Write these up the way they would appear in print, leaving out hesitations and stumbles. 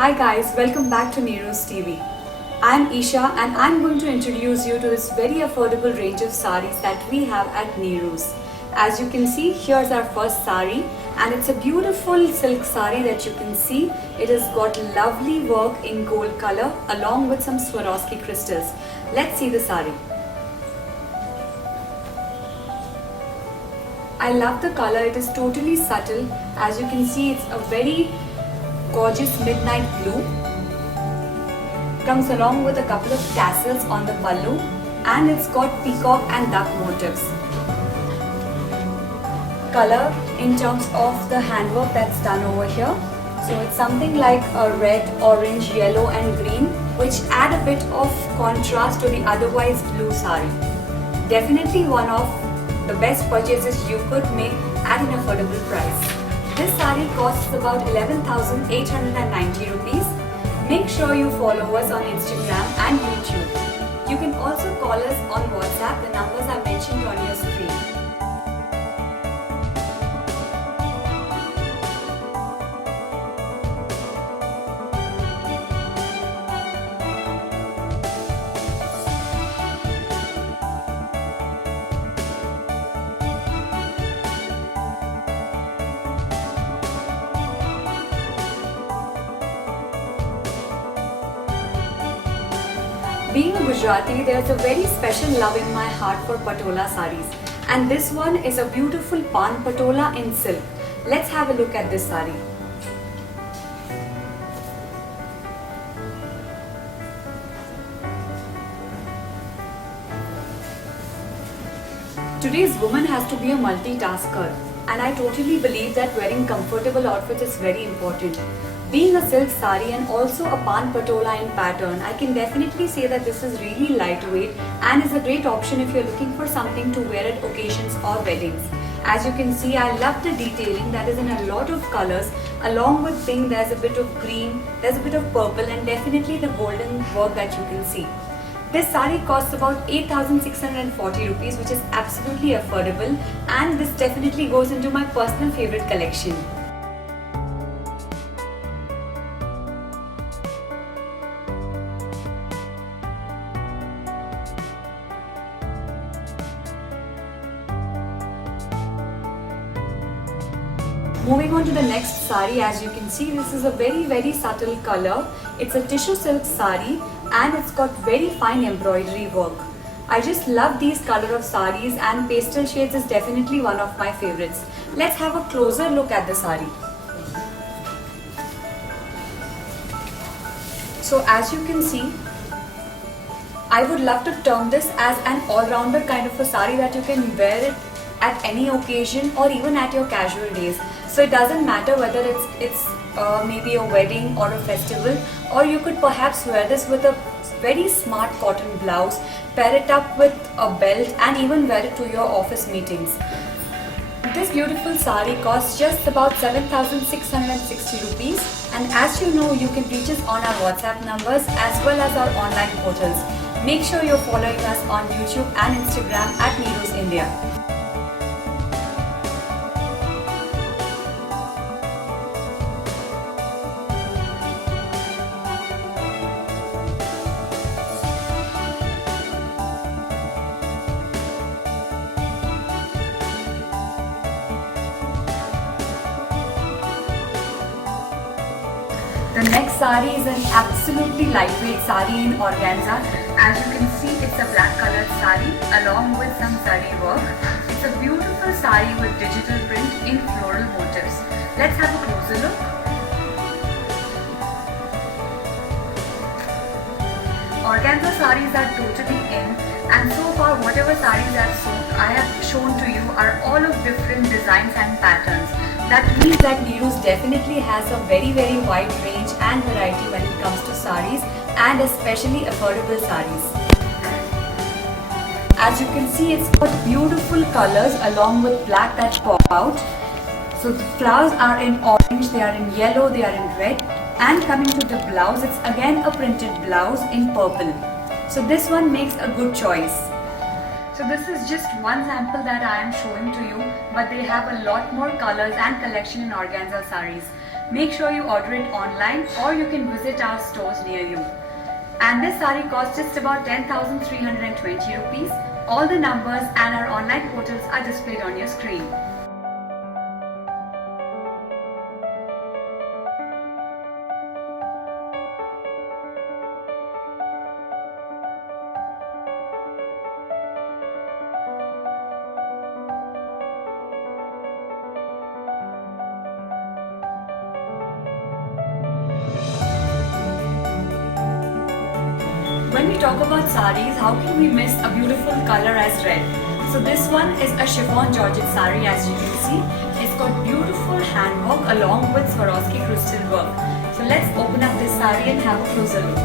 Hi guys, welcome back to Neeru's TV. I'm Isha and I'm going to introduce you to this very affordable range of saris that we have at Neeru's. As you can see, here's our first sari and it's a beautiful silk sari that you can see. It has got lovely work in gold color along with some Swarovski crystals. Let's see the sari. I love the color, it is totally subtle. As you can see, it's a very gorgeous midnight blue. Comes along with a couple of tassels on the pallu and it's got peacock and duck motifs. Color in terms of the handwork that's done over here. So it's something like a red, orange, yellow and green, which add a bit of contrast to the otherwise blue sari. Definitely one of the best purchases you could make at an affordable price. This sari costs about 11,890 rupees. Make sure you follow us on Instagram and YouTube. You can also call us on WhatsApp. The numbers are mentioned on your screen. Being a Gujarati, there's a very special love in my heart for patola saris, and this one is a beautiful pan patola in silk. Let's have a look at this sari. Today's woman has to be a multitasker, and I totally believe that wearing comfortable outfits is very important. Being a silk sari and also a pan patola in pattern, I can definitely say that this is really lightweight and is a great option if you're looking for something to wear at occasions or weddings. As you can see, I love the detailing that is in a lot of colors. Along with pink, there's a bit of green, there's a bit of purple and definitely the golden work that you can see. This sari costs about 8,640 rupees, which is absolutely affordable, and this definitely goes into my personal favorite collection. Moving on to the next sari, as you can see, this is a very subtle color. It's a tissue silk sari and it's got very fine embroidery work. I just love these color of saris and pastel shades is definitely one of my favorites. Let's have a closer look at the sari. So as you can see, I would love to term this as an all-rounder kind of a sari that you can wear it at any occasion or even at your casual days. So it doesn't matter whether it's maybe a wedding or a festival, or you could perhaps wear this with a very smart cotton blouse, pair it up with a belt and even wear it to your office meetings. This beautiful sari costs just about 7,660 rupees, and as you know, you can reach us on our WhatsApp numbers as well as our online portals. Make sure you're following us on YouTube and Instagram at Neeru's India. The next sari is an absolutely lightweight sari in organza. As you can see, it's a black colored sari along with some zari work. It's a beautiful sari with digital print in floral motifs. Let's have a closer look. Organza saris are totally in, and so far whatever saris I have shown to you are all of different designs and patterns. That means that Neeru's definitely has a very wide range and variety when it comes to saris, and especially affordable saris. As you can see, it's got beautiful colors along with black that pop out. So the flowers are in orange, they are in yellow, they are in red, and coming to the blouse, it's again a printed blouse in purple. So this one makes a good choice. So this is just one sample that I am showing to you, but they have a lot more colors and collection in organza saris. Make sure you order it online or you can visit our stores near you. And this sari costs just about 10,320 rupees. All the numbers and our online portals are displayed on your screen. When we talk about saris, how can we miss a beautiful color as red? So this one is a chiffon georgette sari, as you can see. It's got beautiful handwork along with Swarovski crystal work. So let's open up this sari and have a closer look.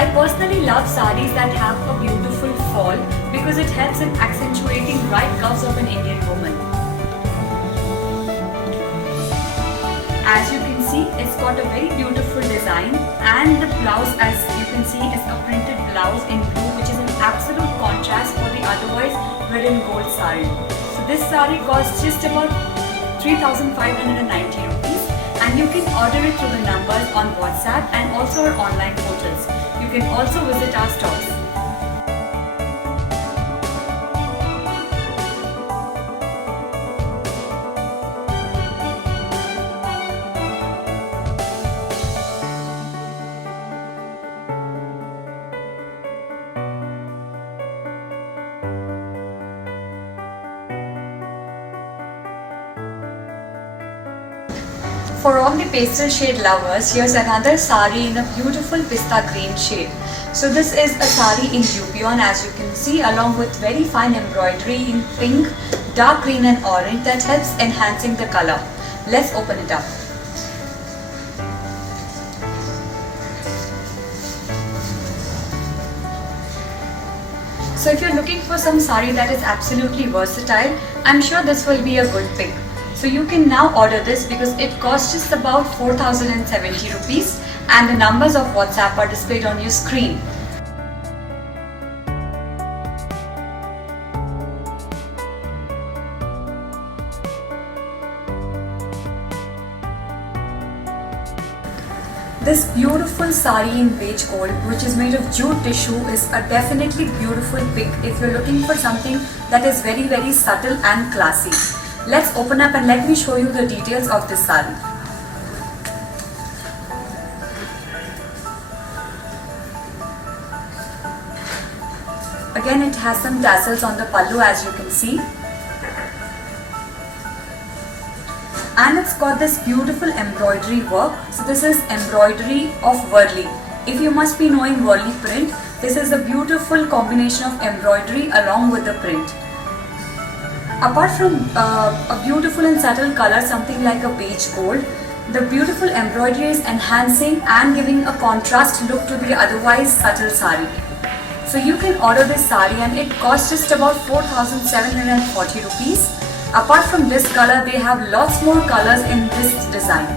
I personally love saris that have a beautiful fall because it helps in accentuating right curves of an Indian woman. As you can see, it's got a very beautiful design, and the blouse, as you can see, is a printed blouse in blue, which is an absolute contrast for the otherwise red and gold sari. So this sari costs just about 3,590 rupees, and you can order it through the numbers on WhatsApp and also our online portals. You can also visit our stores. For all the pastel shade lovers, here's another sari in a beautiful pista green shade. So this is a sari in Dupion, as you can see, along with very fine embroidery in pink, dark green and orange that helps enhancing the color. Let's open it up. So if you're looking for some sari that is absolutely versatile, I'm sure this will be a good pick. So you can now order this because it costs just about 4,070 rupees, and the numbers of WhatsApp are displayed on your screen. This beautiful sari in beige gold, which is made of jute tissue, is a definitely beautiful pick if you're looking for something that is very, very subtle and classy. Let's open up and let me show you the details of this sari. Again, it has some tassels on the pallu, as you can see. And it's got this beautiful embroidery work. So this is embroidery of Worli. If you must be knowing Worli print, this is a beautiful combination of embroidery along with the print. Apart from a beautiful and subtle color, something like a beige gold, the beautiful embroidery is enhancing and giving a contrast look to the otherwise subtle sari. So you can order this sari and it costs just about 4,740 rupees. Apart from this color, they have lots more colors in this design.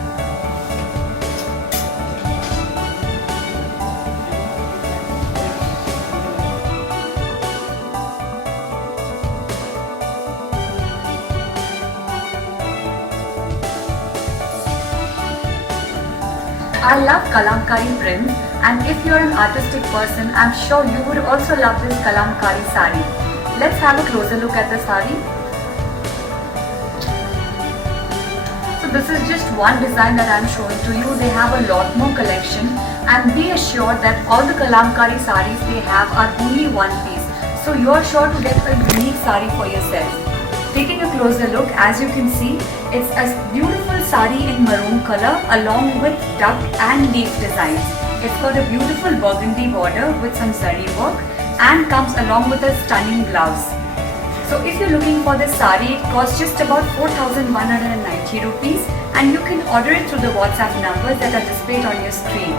I love kalamkari print, and if you're an artistic person, I'm sure you would also love this kalamkari sari. Let's have a closer look at the sari. So this is just one design that I'm showing to you. They have a lot more collection, and be assured that all the kalamkari saris they have are only one piece. So you're sure to get a unique sari for yourself. Taking a closer look, as you can see, it's a beautiful sari in maroon color along with duck and leaf designs. It's got a beautiful burgundy border with some zari work and comes along with a stunning blouse. So if you're looking for this sari, it costs just about 4,190 rupees, and you can order it through the WhatsApp numbers that are displayed on your screen.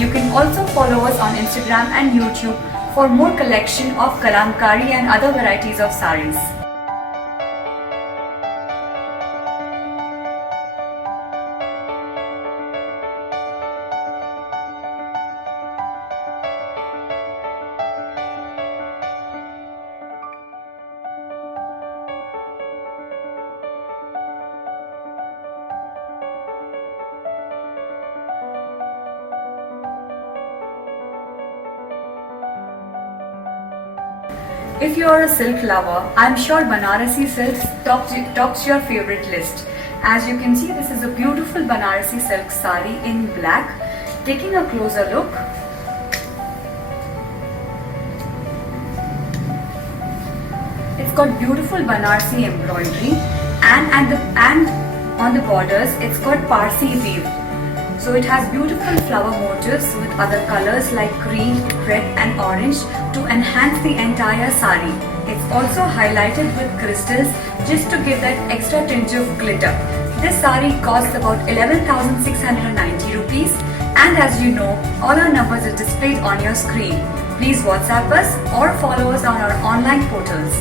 You can also follow us on Instagram and YouTube for more collection of kalamkari and other varieties of saris. If you are a silk lover, I'm sure Banarasi silks tops your favorite list. As you can see, this is a beautiful Banarasi silk sari in black. Taking a closer look, it's got beautiful Banarasi embroidery, and on the borders it's got Parsi weave. So it has beautiful flower motifs with other colors like green, red and orange to enhance the entire sari. It's also highlighted with crystals just to give that extra tinge of glitter. This sari costs about 11,690 rupees, and as you know, all our numbers are displayed on your screen. Please WhatsApp us or follow us on our online portals.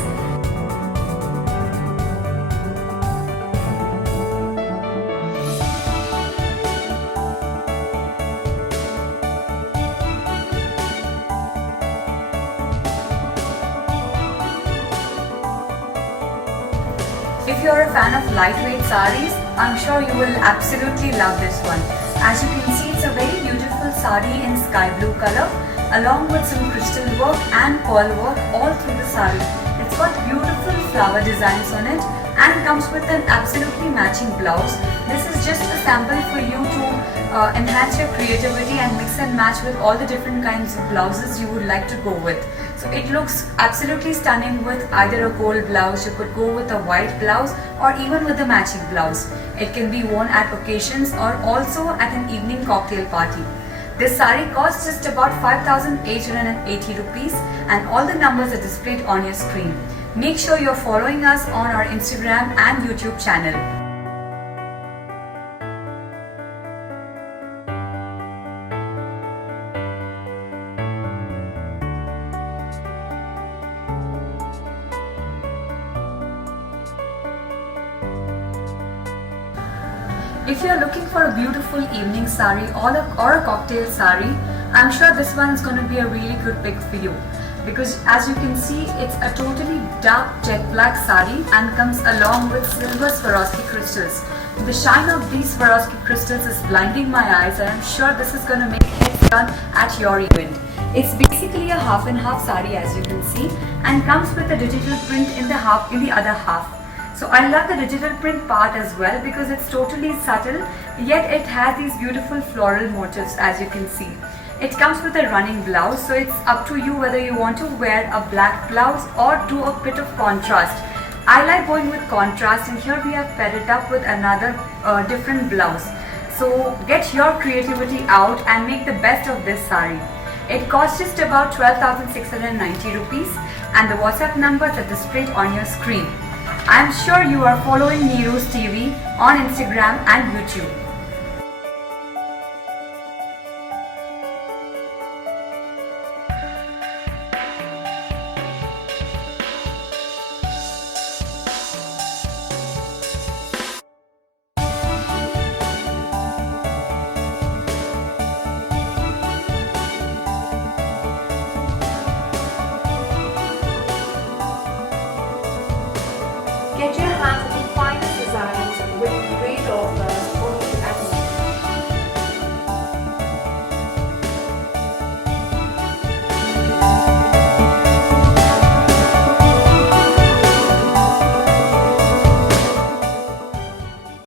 If you are a fan of lightweight saris, I'm sure you will absolutely love this one. As you can see, it's a very beautiful sari in sky blue color along with some crystal work and pearl work all through the sari. It's got beautiful flower designs on it and comes with an absolutely matching blouse. This is just a sample for you to enhance your creativity and mix and match with all the different kinds of blouses you would like to go with. So it looks absolutely stunning with either a gold blouse, you could go with a white blouse or even with a matching blouse. It can be worn at occasions or also at an evening cocktail party. This sari costs just about 5,880 rupees and all the numbers are displayed on your screen. Make sure you're following us on our Instagram and YouTube channel. If you are looking for a beautiful evening sari or a cocktail sari, I'm sure this one is going to be a really good pick for you. Because as you can see, it's a totally dark jet black sari and comes along with silver Swarovski crystals. The shine of these Swarovski crystals is blinding my eyes, and I'm sure this is going to make heads turn at your event. It's basically a half and half sari, as you can see, and comes with a digital print in the other half. So I love the digital print part as well because it's totally subtle, yet it has these beautiful floral motifs, as you can see. It comes with a running blouse, so it's up to you whether you want to wear a black blouse or do a bit of contrast. I like going with contrast, and here we have paired it up with another different blouse. So get your creativity out and make the best of this sari. It costs just about 12,690 rupees and the WhatsApp numbers are displayed on your screen. I'm sure you are following Neeru's TV on Instagram and YouTube.